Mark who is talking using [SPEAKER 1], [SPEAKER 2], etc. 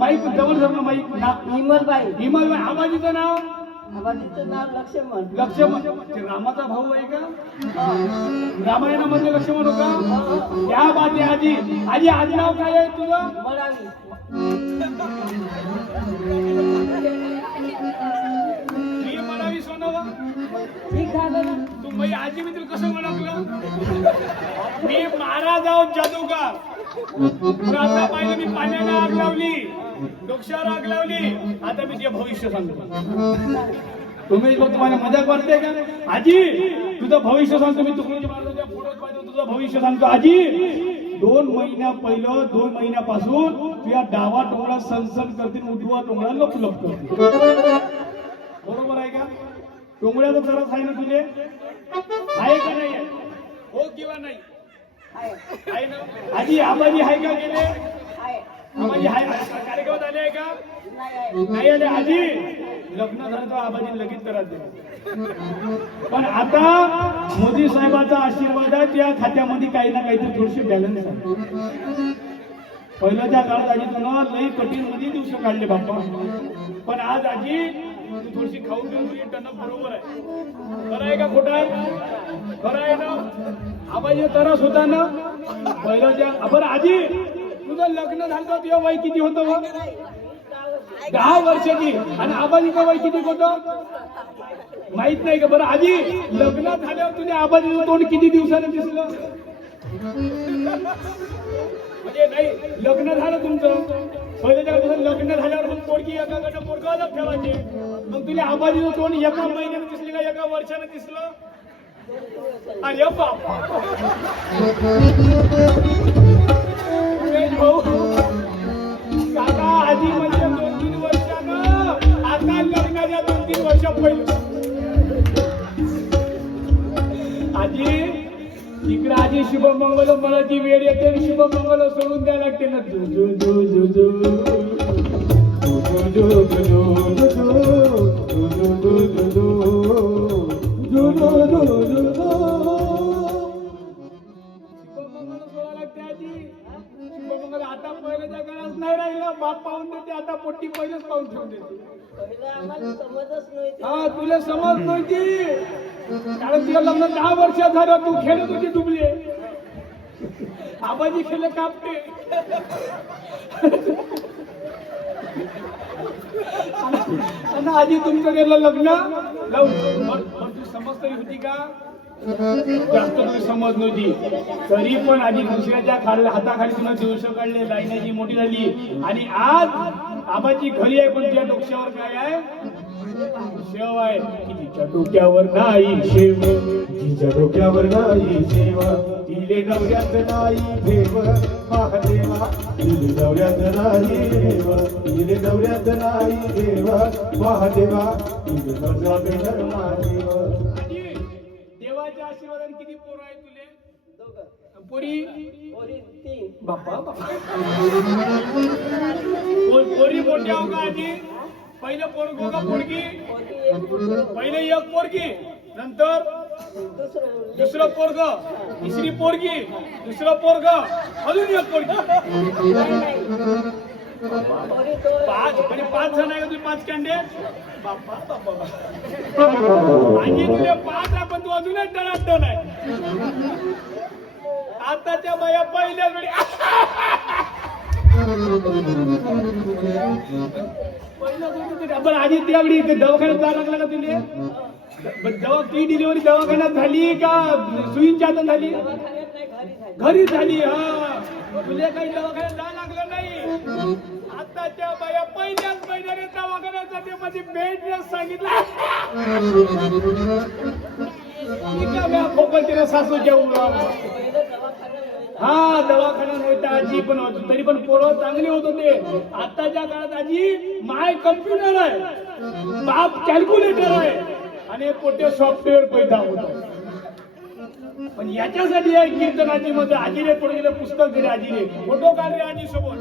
[SPEAKER 1] Mic जवळ ना mic. ना
[SPEAKER 2] विमलबाई
[SPEAKER 1] हिमल आबाजीचं नाव?
[SPEAKER 2] आबाजीचं नाव लक्ष्मण.
[SPEAKER 1] लक्ष्मण. ते रामाचा भाऊ आहे का. रामायणामध्ये लक्ष्मण हो का त्या बाते आजी. आजी आजी नाव काय आहे तुझं? सोनावा?
[SPEAKER 2] ठीक झालं ना.
[SPEAKER 1] तू माझी आजी मी तुला कसं मी महाराज आहोत जादूगार आता पाहिलं मी पाण्याला आग लावली. डोक्यावर आग लावली. आता मी ते भविष्य सांगतो. तुम्ही बघ तुम्हाला मजाक वाटते का? आजी तुझं भविष्य सांगतो. मी पाहिजे तुझं भविष्य सांगतो. आजी दोन महिन्या पहिलं दोन महिन्यापासून तुझ्या डावा टोंगळा सनसन करतील उजवा टोंगळा लप लप करतील बरोबर आहे का? टोंगळ्याचा त्रास आहे ना तुझे? आहे का नाही? हो किंवा नाही?
[SPEAKER 2] आहे.
[SPEAKER 1] आहे ना? आजी आबाजी आहे का गेले?
[SPEAKER 2] आहे
[SPEAKER 1] कार्यक्रमात आले आहे का?
[SPEAKER 2] नाही
[SPEAKER 1] आले. आजी लग्न झालं तर आबाजी लगेच करा दे पण आता मोदी साहेबाचा आशीर्वाद आहे त्या खात्यामध्ये काही ना काहीतरी थोडीशी बॅलन्स आहे. पहिल्याच्या काळात आजी तुला लई कठीणमध्ये दिवस काढले बाप्पा. पण आज आजी तू थोडीशी खाऊ पिऊन तुझी टनक बरोबर आहे. खरं आहे का खोटं आहे? खरं आहे ना? आबाजी तरस होता ना पहिल्याच्या बरं आजी तुझं लग्न झालं तर तुझं वय किती होतं दहा वर्षाची. आणि आबाजीचं का वय किती होतं? माहीत नाही का? बरं आधी लग्न झाल्यावर तुझ्या आबाजीचं तोंड किती दिवसानं दिसलं? म्हणजे नाही लग्न झालं तुमचं. पहिल्याच्या तुझं लग्न झाल्यावर मग पोडकी एकाकडनं पोरग ठेवायचे. मग तुला आबाजीचं तोंड एका महिन्यानं दिसले का एका वर्षानं दिसलं? अरे बापा. तीन वर्ष पहिलं आजी इकडे आजी शुभमंगल मला ती वेळ येते शुभमंगल सोडून द्यायला लागते ना जु जु जु जु जु जु जु जु जु जु जु राहिलं बाप पाहून देते आता पोट्टी पहिलेच पाहून ठेवून देते.
[SPEAKER 2] पहिलं
[SPEAKER 1] हा तुला समज नव्हती. कारण तुला लग्न दहा वर्ष झालं तू खेळत होती डुबले आबाजी खेळ कापते. आणि आधी तुमचं गेलं लग्न. तू समज तरी होती का? जास्त तुझी समज नव्हती. तरी पण आधी दुसऱ्याच्या खाली हाताखाली तुला दिवस काढले लाईनाची मोठी झाली. आणि आज आबाची घरी आहे पण तुझ्या डोक्यावर काय आहे? शेव आहे. तिच्या डोक्यावर नाही शेव.
[SPEAKER 3] तिच्या डोक्यावर नाही शेव. तिले नवऱ्यात नाही ठेव महादेवा तिले नवऱ्यात नाही देवा तिले नवऱ्यात नाही देव महादेवा तिले नवऱ्यात
[SPEAKER 1] नाही देव पोरी. बाप्पा पोरी मोठ्या हो का आजी? पहिलं पोरगो. का पोरगी. पहिले एक पोरगी. नंतर
[SPEAKER 2] दुसरं
[SPEAKER 1] पोरग. तिसरी पोरगी. दुसरं पोरग. अजून एक पोरगी. पाच. म्हणजे पाच जण आहे का तुम्ही पाच कॅन्डे बाप्पा बाप्पा बाप्पा. आजी तुले पाच आहे पण तू अजूनच टणात टण आहे. आताच्या बाया पहिल्याच वेळी. पण आधी त्यावेळी दवाखान्यात जावं लागला का तुले? जेव्हा ती डिलिव्हरी दवाखान्यात झाली का? सुईंच्या आता झाली?
[SPEAKER 2] घरी झाली
[SPEAKER 1] हा. तुला काही दवाखान्यात जावं लागलं नाही. आताच्या बाया पहिल्याच महिन्याने दवाखान्यात जाते म्हणजे मध्ये बेड सांगितलं. तिला सासूच्या उरावर. हा दवाखाना नव्हता आजी पण होत तरी पण पोरं चांगले होत होते. आताच्या काळात आजी माय कम्प्युटर आहे. बाप कॅल्क्युलेटर आहे. आणि पोटे सॉफ्टवेअर पैदा होत. पण याच्यासाठी आहे कीर्तनाची मध्ये आजीने पुढे गेलं पुस्तक दिले आजीने. फोटो काढले आजी सोबत